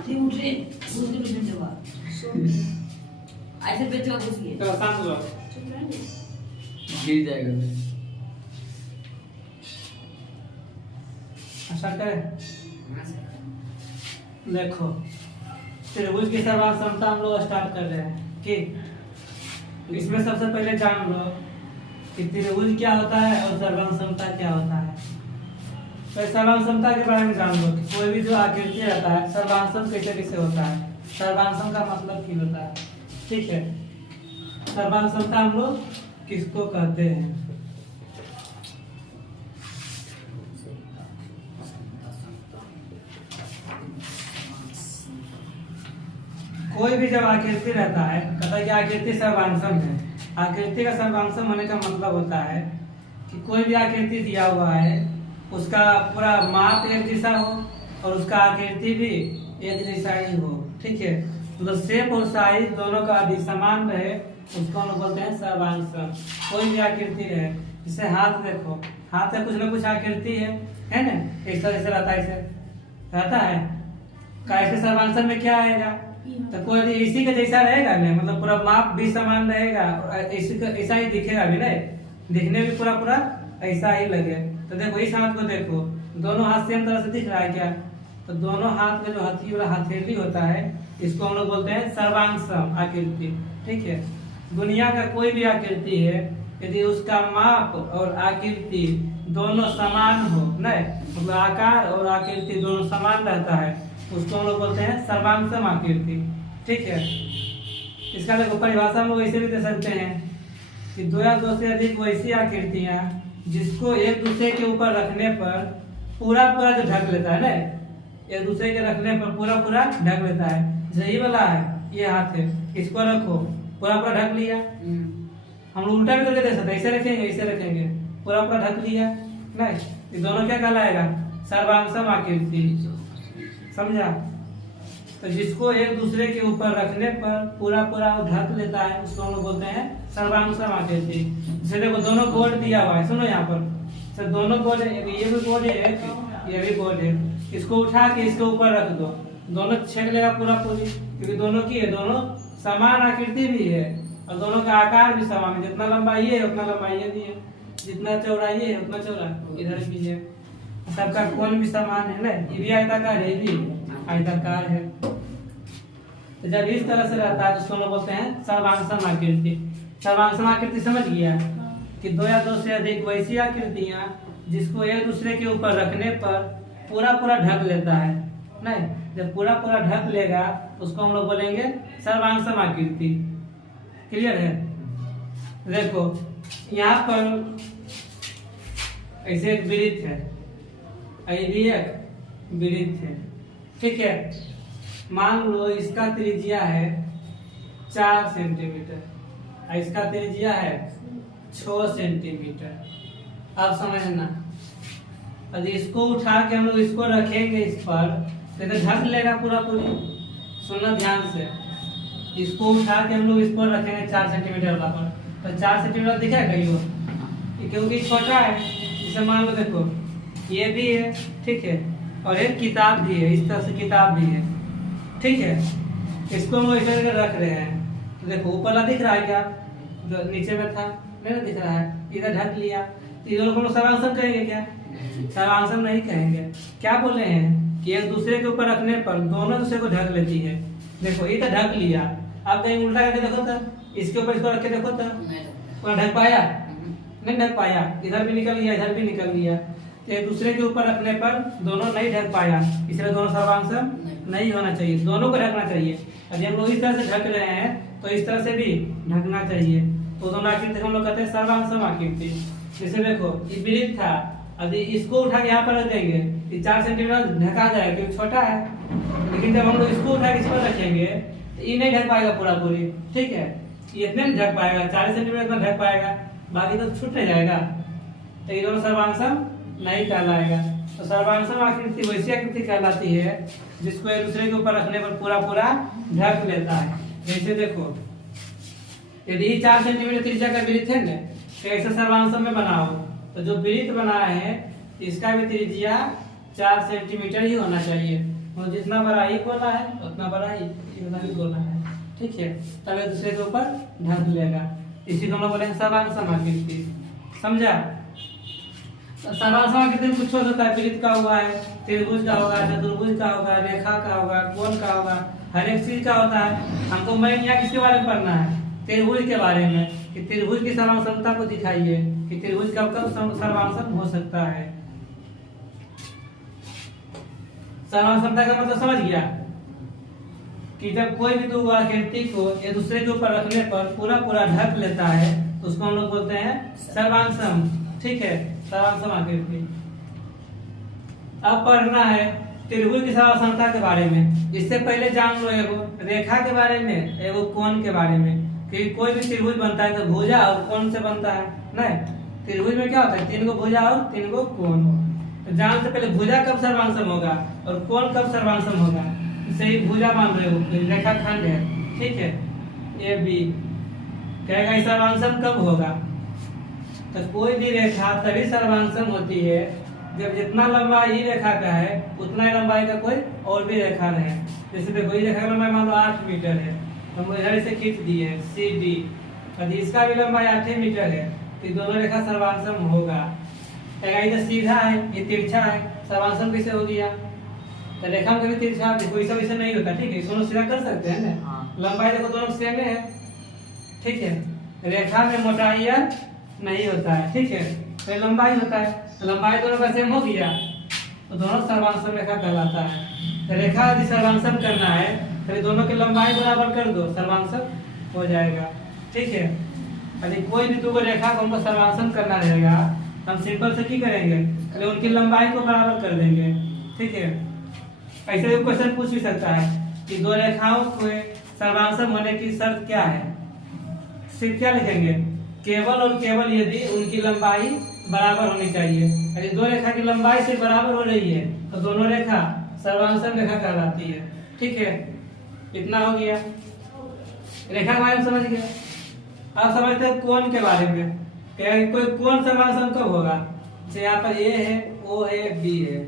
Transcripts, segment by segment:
ते उठ रहे उसके पीछे दबा ऐसे बेचवा घुस गए तो शांत हो जाओ, चुप रहने गिर जाएगा। अच्छा करे। हाँ सर देखो त्रिभुज की सर्वांग क्षमता हम लोग स्टार्ट कर रहे हैं कि इसमें सबसे पहले जान लो कि त्रिभुज क्या होता है और सर्वांग क्षमता क्या होता है। तो सर्वांग क्षमता के बारे में जान लो कि कोई भी जो आकृति रहता है सर्वांशम कैसे कैसे होता है, सर्वांशम का मतलब क्या होता है। ठीक है, सर्वांग क्षमता हम लोग किसको कहते हैं। कोई भी जब आकृति रहता है कहता है कि आकृति सर्वांशम है। आकृति का सर्वांशम होने का मतलब होता है कि कोई भी आकृति दिया हुआ है उसका पूरा माप एक जैसा हो और उसका आकृति भी एक जैसा ही हो। ठीक है, मतलब शेप और साइज दोनों का अधिक समान रहे उसको हम लोग बोलते हैं सर्वांशम। कोई भी आकृति रहे, जैसे हाथ देखो, हाथ का कुछ ना कुछ आकृति है ना, इस तरह से रहता है, ऐसे रहता है। कैसे सर्वांशम में क्या आएगा, तो कोई भी इसी के जैसा रहेगा ना, मतलब पूरा माप भी समान रहेगा और इसी का ऐसा ही दिखेगा भी नहीं, दिखने में पूरा पूरा ऐसा ही लगे। तो देखो इस हाथ को देखो, दोनों हाथ सेम तरह से दिख रहा है क्या, तो दोनों हाथ में जो हथेली वाला हथेली होता है इसको हम लोग बोलते हैं सर्वांशम आकृति। ठीक है, दुनिया का कोई भी आकृति है यदि उसका माप और आकृति दोनों समान हो, नहीं मतलब आकार और आकृति दोनों समान रहता है, उसको हम लोग बोलते हैं सर्वांशम आकृति। ठीक है, इसका देखो परिभाषा हम लोग ऐसे भी दे सकते हैं कि दो या दो से अधिक वैसी आकृतियां जिसको एक दूसरे के ऊपर रखने पर पूरा पूरा जो ढक लेता है ना, एक दूसरे के रखने पर पूरा पूरा ढक लेता है। यही वाला है, ये हाथ है, इसको रखो पूरा पूरा ढक लिया। हम लोग उल्टा भी करके दे सकते हैं, ऐसे रखेंगे ऐसे रखेंगे, पूरा पूरा ढक लिया नहीं, ये दोनों क्या कहलाएगा, सर्वांशम आकृति। समझा, तो जिसको एक दूसरे के ऊपर रखने पर पूरा पूरा ढक लेता है उसको हम लोग बोलते हैं सर्वांशम आकृति। जैसे देखो दोनों बोर्ड दिया हुआ है, सुनो यहाँ पर सर दोनों बोर्ड है, ये भी बोर्ड है ये भी बोर्ड है, इसको उठा के इसके ऊपर रख दो, दोनों छेद लेगा पूरा पूरी, क्योंकि दोनों की है, दोनों समान आकृति भी है और दोनों का आकार भी समान है, जितना लंबाई है उतना लंबाई भी है, जितना चौड़ाई है उतना चौड़ा इधर भी है, सबका कोण भी समान है ना, ये भी आयताकार है, ये भी आयताकार है। तो जब इस तरह से रहता है तो उसको हम लोग बोलते हैं सर्वांशम आकृति। सर्वांशम आकृति समझ गया कि दो या दो से अधिक वैसी आकृतियां जिसको एक दूसरे के ऊपर रखने पर पूरा पूरा ढक लेता है, नहीं जब पूरा पूरा ढक लेगा उसको हम लोग बोलेंगे सर्वांशम आकृति। क्लियर है, देखो यहाँ पर ऐसे एक वृत्त है, ये भी एक वृत्त है। ठीक है, मान लो इसका त्रिज्या है 4 सेंटीमीटर और इसका त्रिज्या है 6 सेंटीमीटर। अब समझना, यदि इसको उठा के हम लोग इसको रखेंगे इस पर तो ढक लेगा पूरा पूरी। सुनना ध्यान से, इसको उठा के हम लोग इस पर रखेंगे 4 सेंटीमीटर वाला पर, तो 4 सेंटीमीटर दिखेगा ये, क्योंकि छोटा है। जैसे मान लो देखो ये भी है, ठीक है, और एक किताब भी है, इस तरह से किताब भी है। ठीक है, इसको हम ऐसे करके रख रहे हैं, तो देखो ऊपर वाला दिख रहा है क्या, जो नीचे में था नहीं ना दिख रहा है, इधर ढक लिया, तो इधर को सर्वांशम कहेंगे क्या, सर्वांशम नहीं कहेंगे। क्या बोले हैं कि एक दूसरे के ऊपर रखने पर दोनों दूसरे को ढक लेती है। देखो इधर ढक लिया, अब कहीं उल्टा करके देखो तो, इसके ऊपर इसको रख के देखो तो पूरा ढक पाया, नहीं ढक पाया, इधर भी निकल गया इधर भी निकल गया, तो एक दूसरे के ऊपर रखने पर दोनों नहीं ढक पाया, इसलिए दोनों सर्वांशम नहीं होना चाहिए, दोनों को ढकना चाहिए। यदि हम लोग इस तरह से ढक रहे हैं तो इस तरह से भी ढकना चाहिए, तो दोनों आकृति हम लोग कहते हैं सर्वांशम आकृति। जैसे देखो ये वृत्त था, यदि इसको उठा के यहाँ पर रख देंगे ये 4 सेंटीमीटर ढका जाएगा क्योंकि छोटा है, लेकिन जब हम लोग इसको उठा के इस पर रखेंगे तो ये नहीं ढक पाएगा पूरा पूरी। ठीक है, ये इतने नहीं ढक पाएगा, 40 सेंटीमीटर इतना ढक पाएगा, बाकी तो छूट नहीं जाएगा, तो ये दोनों सर्वांशम नहीं कहलाएगा। तो सर्वांशम आकृति वैसी आकृति कहलाती है जिसको एक दूसरे के ऊपर रखने पर पूरा पूरा ढक लेता है। जैसे देखो यदि 4 सेंटीमीटर त्रिज्या का वृत्त है ना, तो ऐसे सर्वांशम में बनाओ, तो जो वृत्त बनाए हैं इसका भी त्रिज्या 4 सेंटीमीटर ही होना चाहिए। और जितना बड़ा ये कोना है उतना बड़ा ये वाला भी कोना है, ठीक है। तब एक दूसरे के ऊपर ढक लेगा, इसी को हम लोग बोलेंगे सर्वांग आकृति। समझा? सर्वांग आकृति में कुछ होता है, वृत्त का हुआ है, त्रिभुज का होगा, चतुर्भुज का होगा, रेखा का होगा, कोण का होगा, हर एक चीज का होता है। हमको मेन यहाँ किसके बारे में पढ़ना है? त्रिभुज के बारे में, कि त्रिभुज की सर्वांगता को दिखाइए कि त्रिभुज कब कब सर्वांग हो सकता है। सर्वांगता का मतलब समझ गया कि जब कोई भी दो आकृति को एक दूसरे के ऊपर रखने पर पूरा पूरा ढक लेता है तो उसको हम लोग बोलते हैं सर्वांग, ठीक है, सर्वांग आकृति। अब पढ़ना है त्रिभुज की सर्वांगता के बारे में। इससे पहले जान लो एगो रेखा के बारे में, एगो कोण के बारे में, कि कोई भी त्रिभुज बनता है तो भुजा और कोण से बनता है। नहीं, त्रिभुज में क्या होता है? 3 गो भुजा और 3 गो कोण। तो जान से पहले भुजा कब सर्वांग होगा और कोण कब सर्वांग होगा। सही भुजा मान रहे हो, रेखा खंड है, ठीक है, ए बी, कहेगा सर्वांग कब होगा? तो कोई भी रेखा तभी सर्वांग होती है जब जितना लंबाई ई रेखा का है उतना ही लंबाई का कोई और भी रेखा रहे। जैसे देखो ये रेखा का लंबाई मान लो 8 मीटर है, हम इधर से खींच दिए सी डी, यदि इसका भी लंबाई 8 मीटर है तो दोनों रेखा सर्वांग होगा। इधर सीधा है, ये तिरछा है, सर्वांग कैसे हो गया? तो रेखा में कभी तिरछा कोई सब ऐसा नहीं होता, ठीक है, दोनों सीधा कर सकते हैं ना। लंबाई देखो दोनों सेम है, ठीक है। रेखा में मोटाई नहीं होता है, ठीक है, तो लंबाई होता है, तो लंबाई दोनों का सेम हो गया तो दोनों सर्वांग रेखा कहलाता है। तो रेखा यदि सर्वांग करना है तो दोनों की लंबाई बराबर कर दो, सर्वांग हो जाएगा, ठीक है। यदि कोई भी दो रेखा को हमको सर्वांग करना रहेगा हम सिंपल से क्या करेंगे, पहले उनकी लंबाई को बराबर कर देंगे, ठीक है। ऐसे क्वेश्चन पूछ भी सकता है कि दो रेखाओं के सर्वांग होने की शर्त क्या है? सिर्फ क्या लिखेंगे? केवल और केवल यदि उनकी लंबाई बराबर होनी चाहिए। यदि दो रेखा की लंबाई से बराबर हो रही है तो दोनों रेखा सर्वांग रेखा कहलाती है, ठीक है। इतना हो गया, रेखा के बारे में समझ गए। अब समझते हैं कोण के बारे में। कोई कोण सर्वांग कब होगा? जैसे यहाँ पर ए है, ओ है, बी है,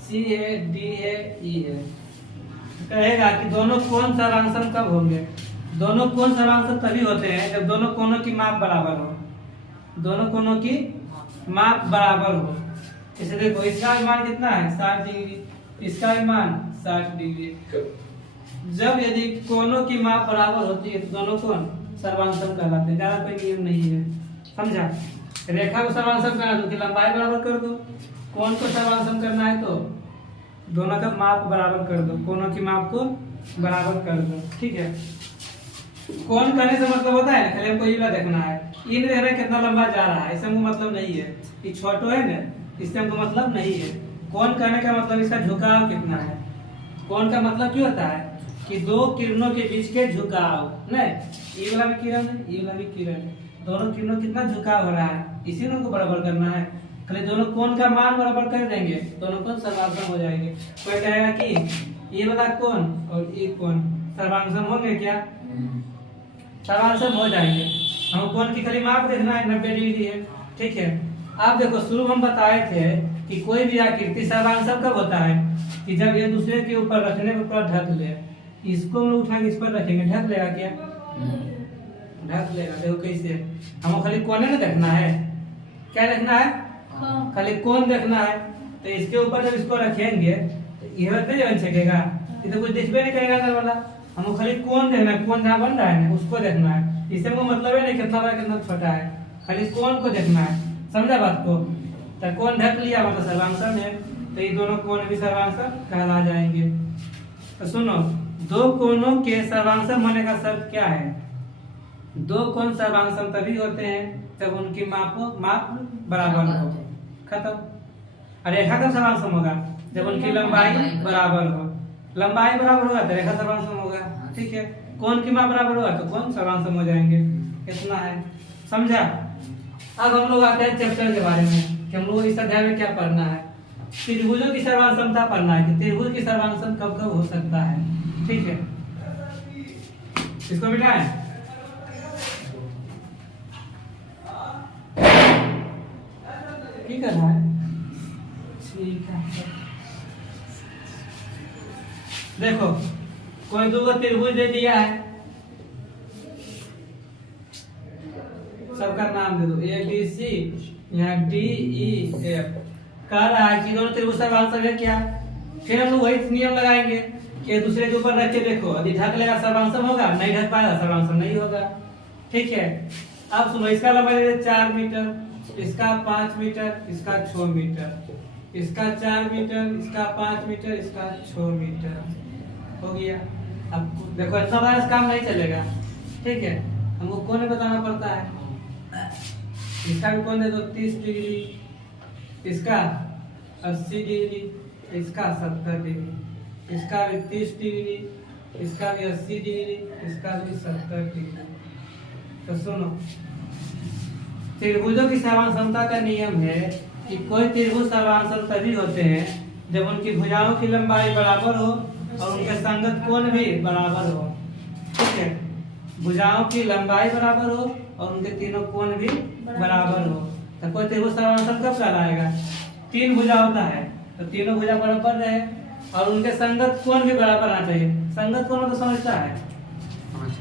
सी है, डी है, ई है। कहेगा कि दोनों कोण सर्वांग कब होंगे? दोनों कोण सर्वांग तभी होते हैं जब दोनों कोणों की माप बराबर हो, दोनों कोणों की माप बराबर हो। इसे देखो इसका मान कितना है? 60 डिग्री, इसका मान 60 डिग्री। जब यदि कोणों की माप बराबर होती है तो दोनों कोण सर्वांग कहलाते हैं। ज्यादा कोई नियम नहीं है, समझा? रेखा को सर्वांग करना है तो लंबाई बराबर कर दो, कोण को सर्वांग करना है तो दोनों का माप बराबर कर दो, कोणों की माप को बराबर कर दो, ठीक है। कोण करने से मतलब होता है ना खाली हमको ये देखना है, इन देखना है कितना लंबा जा रहा है, इससे हमको मतलब नहीं है। ये छोटो है ना, इससे हमको मतलब नहीं है। कोण करने का मतलब इसका झुकाव कितना है। कोण का मतलब क्या होता है कि दो किरणों के बीच के झुकाव, नहीं ये वाला भी किरण है, ये वाला भी किरण है, दोनों किरणों कितना झुकाव हो रहा है, इसी को बराबर करना है। खाली दोनों कोण का मान बराबर कर देंगे, दोनों कोण सर्वांग हो जाएंगे। कोई कहेगा कि ये वाला कोण और ये कोण सर्वांग होंगे क्या? सर्वांग हो जाएंगे। हम कोण की खाली माप देखना है, 90 डिग्री है, ठीक है। आप देखो शुरू हम बताए थे कि कोई भी आकृति सर्वांग कब होता है कि जब ये दूसरे के ऊपर रखने पर पूरा ढक ले। इसको हम उठा के इस पर रखेंगे, ढक लेगा क्या? ढक लेगा। देखो कैसे, हमको खाली कोण ना देखना है, क्या देखना है? खाली कोण देखना है। तो इसके ऊपर जब इसको रखेंगे तो यह नहीं बन सकेगा, ये तो कुछ दिखबे नहीं करेगा अंदर वाला। हमको खाली कोण देखना है, कोण जहाँ बन रहा है ना उसको देखना है। इससे हमको मतलब है नहीं कितना बड़ा कितना छोटा है, खाली कोण को देखना है, समझा बात को? तो कोण ढक लिया मतलब सर्वांग है, तो ये दोनों कोण भी सर्वांग कहला जाएंगे। तो सुनो, दो कोणों के सर्वांग होने का शर्त क्या है? दो कोण सर्वांग तभी होते हैं जब उनकी माप बराबर हो, खत्म। और रेखा का सर्वांग होगा जब उनकी लंबाई बराबर हो। लंबाई बराबर होगा तो रेखा सर्वांग होगा, ठीक है। कोण की माप बराबर होगा तो कोण सर्वांग हो जाएंगे। इतना है, समझा? अब हम लोग आते हैं चैप्टर के बारे में कि हम लोग इस अध्याय में क्या पढ़ना है। त्रिभुजों की सर्वांगता पढ़ना है कि त्रिभुज की सर्वांग कब कब हो सकता है, ठीक है। इसको मिटाएं। क्या कर रहा है? ठीक है, देखो कोई दो त्रिभुज दे दिया है, सबका नाम दे दो ए बी सी, यहाँ डी ई एफ। कह रहा है कि दोनों त्रिभुज सर्वांग है क्या। फिर हम लोग वही नियम लगाएंगे कि दूसरे के ऊपर रख के देखो, यदि ढक लेगा सर्वांशम होगा, नहीं ढक पाएगा सर्वांशम नहीं होगा। ठीक है, अब सुनो, इसका लंबाई 4 मीटर, इसका 5 मीटर, इसका 6 मीटर, इसका 4 मीटर, इसका 5 मीटर, इसका 6 मीटर हो गया। अब देखो इतना बड़ा काम नहीं चलेगा। ठीक है, हमको कोण बताना पड़ता है। इसका भी कोण दे दो 30 डिग्री, इसका 80 डिग्री, इसका 70 डिग्री, इसका भी 30 डिग्री, इसका भी 80 डिग्री, इसका भी 70 डिग्री। तो सुनो, त्रिभुजों की सर्वांगसमता का नियम है कि कोई त्रिभुज सर्वांगसम तभी होते हैं जब उनकी भुजाओं की लंबाई बराबर हो और उनके संगत कोण भी बराबर हो। ठीक है, भुजाओं की लंबाई बराबर हो और उनके तीनों कोण भी बराबर हो। तो कोई त्रिभुज सर्वांगसम कब कहलाएगा? 3 भुजा होता है तो तीनों भुजा बराबर रहे और उनके संगत कोण भी बराबर आना चाहिए। संगत कोण तो समझता है,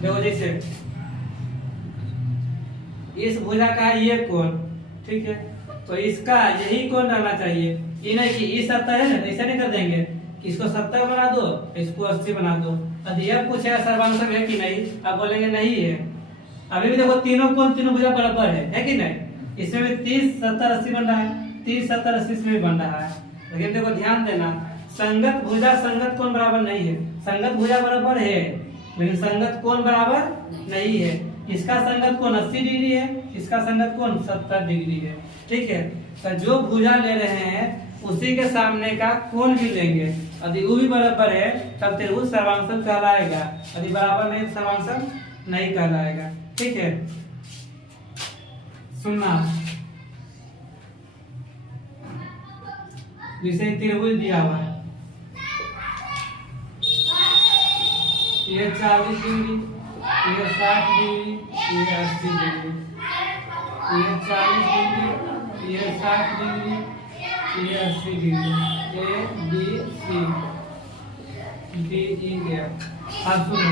देखो जैसे इस भुजा का है ये कोण, ठीक है, तो इसका यही कोण रहना चाहिए। ये नहीं कि इस 70 है ना, ऐसा नहीं कर देंगे कि इसको 70 बना दो, इसको 80 बना दो। अब यह पूछेगा सर्वांगसम है कि नहीं, आप बोलेंगे नहीं है। अभी भी देखो तीनों कोण तीनों भुजा बराबर है कि नहीं? इसमें भी 30 70 80 बन रहा है, 30 70 80 इसमें भी बन रहा है। लेकिन देखो ध्यान देना, संगत भुजा संगत कोण बराबर नहीं है। संगत भुजा बराबर है लेकिन संगत कोण बराबर नहीं है। इसका संगत कोण 80 डिग्री है, इसका संगत कोण 70 डिग्री है। ठीक है, तो जो भुजा ले रहे हैं उसी के सामने का कोण भी लेंगे। यदि वो भी बराबर है तब त्रिभुज सर्वांगसम कहलाएगा, यदि बराबर नहीं सर्वांगसम नहीं कहलाएगा। ठीक है, सुनना, जिसे त्रिभुज दिया हुआ है, ये 40 डिग्री, ये 60 डिग्री, ये 80 डिग्री, ये 40 डिग्री, ये 60 डिग्री, ये 80 degree, A B C D E F. अब सुनो,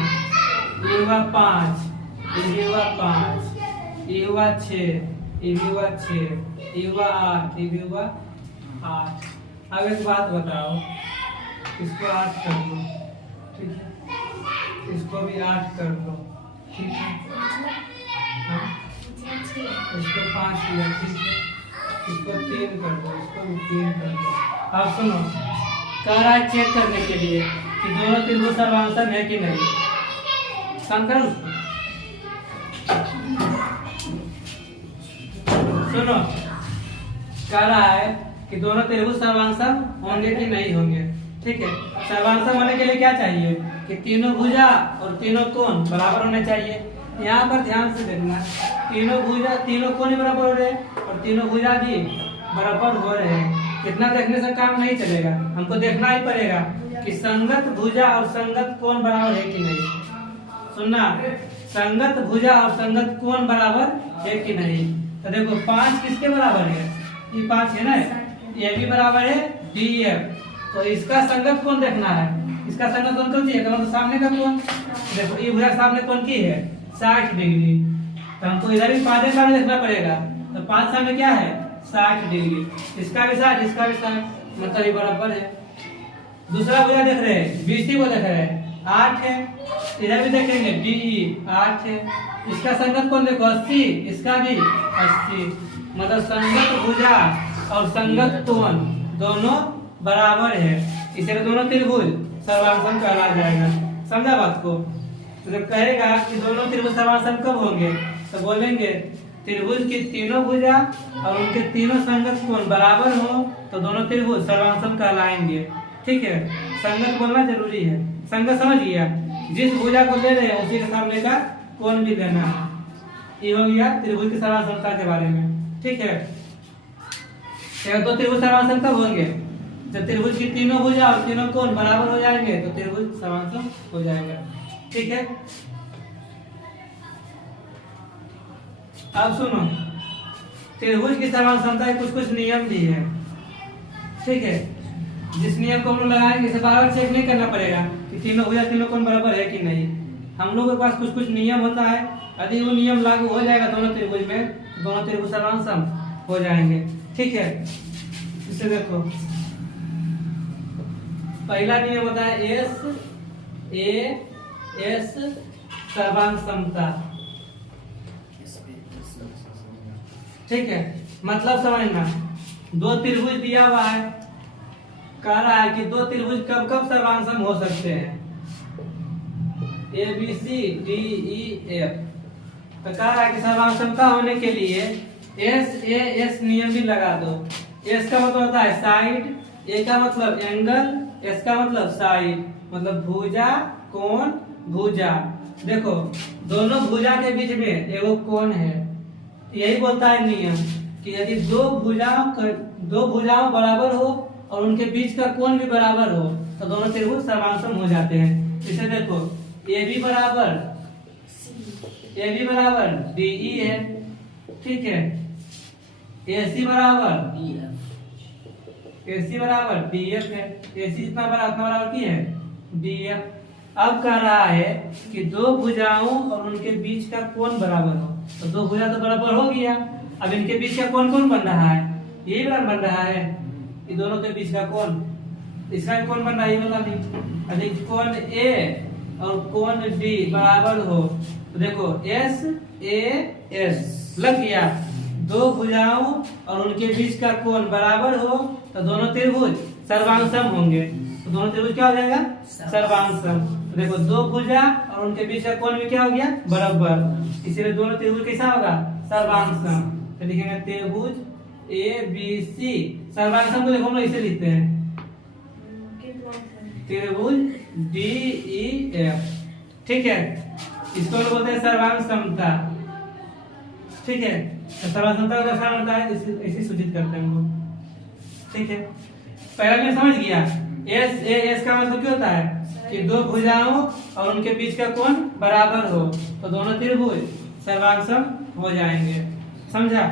ये हुआ 5, ये हुआ 5, ये हुआ 6, ये हुआ 6, ये हुआ 8, ये हुआ 8। अब एक बात बताओ, इसको 8 कर दो, ठीक है, इसको भी 8 कर दो, ठीक है, हाँ? इसको 5 किया, ठीक है, इसको 3 कर दो, इसको भी 3 कर दो। अब सुनो, कह रहा है चेक करने के लिए कि दोनों त्रिभुज सर्वांगसम है कि नहीं। सम करो उसको, सुनो, कह रहा है कि दोनों त्रिभुज सर्वांगसम होंगे कि नहीं होंगे। ठीक है, सर्वांगसम होने के लिए क्या चाहिए कि तीनों भुजा और तीनों कोण बराबर होने चाहिए। यहाँ पर ध्यान से देखना, तीनों भुजा तीनों कोण बराबर हो रहे और तीनों भुजा भी बराबर हो रहे हैं। इतना देखने से काम नहीं चलेगा, हमको देखना ही पड़ेगा कि संगत भुजा और संगत कोण बराबर है कि नहीं। सुनना, संगत भुजा और संगत कोण बराबर है कि नहीं। तो देखो 5 किसके बराबर है? ये 5 है ना, ये भी बराबर है डी एफ। तो इसका संगत कोण देखना है, इसका संगत कोण कौन सी है? मतलब सामने का कोण। देखो ये भुजा सामने कोण की है 60 डिग्री, तो हमको इधर भी 5 सामने देखना पड़ेगा। तो 5 सामने क्या है 60 डिग्री, इसका भी 60, इसका भी 60, मतलब ये बराबर है। दूसरा भुजा देख रहे हैं, बीसी को देख रहे हैं, 8 है, इधर भी देखेंगे डी 8 है, इसका संगत कोण देखो 80, इसका भी 80, मतलब संगत भुजा और संगत कोण दोनों बराबर है, इसलिए दोनों त्रिभुज सर्वांगसम कहला जाएगा। समझा बात को? तो जब कहेगा कि दोनों त्रिभुज सर्वांगसम कब होंगे, तो बोलेंगे त्रिभुज की तीनों भुजा और उनके तीनों संगत कोण बराबर हो तो दोनों त्रिभुज सर्वांगसम कहलाएंगे। ठीक है, संगत बोलना जरूरी है। संगत समझ गया, जिस भुजा को ले रहे हैं उसी के सामने का कोण भी लेना है। ये हो गया त्रिभुज की सर्वांगसमता के बारे में। ठीक है, दो त्रिभुज सर्वांगसम कब होंगे? जब त्रिभुज की तीनों भुजा और तीनों कोण बराबर हो जाएंगे तो त्रिभुज सर्वांगसम हो जाएगा। ठीक है, अब सुनो, त्रिभुज की सर्वांगसमता के कुछ कुछ नियम भी है। ठीक है, जिस नियम को हम लोग लगाएंगे इसे बार बार चेक नहीं करना पड़ेगा कि तीनों भुजा तीनों कोण बराबर है कि नहीं। हम लोगों के पास कुछ कुछ नियम होता है, यदि वो नियम लागू हो जाएगा दोनों त्रिभुज में तो दोनों त्रिभुज सर्वांग सम हो जाएंगे। ठीक है, इसे देखो पहला नियम होता है एस ए एस सर्वांग समता। ठीक है, मतलब समझना, दो त्रिभुज दिया हुआ है, कह रहा है कि दो त्रिभुज कब कब सर्वांग सम हो सकते हैं, A B C D E F. तो कह रहा है कि सर्वांग समता होने के लिए एस ए एस नियम भी लगा दो। एस का मतलब होता है साइड, ए का मतलब एंगल, एस का मतलब साइड, मतलब भुजा कोण भुजा। देखो दोनों भुजा के बीच में एगो कोण है, यही बोलता है नियम कि यदि दो भुजाओं बराबर हो और उनके बीच का कोण भी बराबर हो तो दोनों त्रिभुज सर्वांग सम हो जाते हैं। इसे देखो ए बी बराबर डी ई है, ठीक है, ए सी बराबर डी एफ है, ए सी जितना बड़ा उतना बराबर की है डी एफ। अब कह रहा है कि दो भुजाओं और उनके बीच का कोण बराबर हो, तो दो भुजा तो बराबर हो गया, अब इनके बीच का कोण कौन बन रहा है, यही बराबर बन रहा है, ये दोनों के बीच का कोण, इसका कोण बन रहा है ये वाला नहीं। यदि कोण ए और कोण डी बराबर हो तो देखो एस ए एस लग गया, दो भुजाओं और उनके बीच का कोण बराबर हो तो दोनों त्रिभुज सर्वांग सम होंगे, तो दोनों त्रिभुज क्या हो जाएगा सर्वांग सम। तो देखो दो भुजा और उनके बीच का कोण भी क्या हो गया बराबर, इसीलिए दोनों त्रिभुज कैसा होगा सर्वांग सम। तो लिखेंगे त्रिभुज ए बी सी सर्वांग सम को देखो हम लोग इसे लिखते हैं त्रिभुज डी ई एफ। ठीक है, इसको लोग बोलते हैं सर्वांग समता। ठीक है, तो सर्वांग समता का क्या होता है इसे सूचित करते हैं हम लोग। ठीक है, पहला में समझ गया, एस ए एस का मतलब क्या होता है कि दो भुजाओं और उनके बीच का कोण बराबर हो तो दोनों त्रिभुज सर्वांग सम हो जाएंगे। समझा?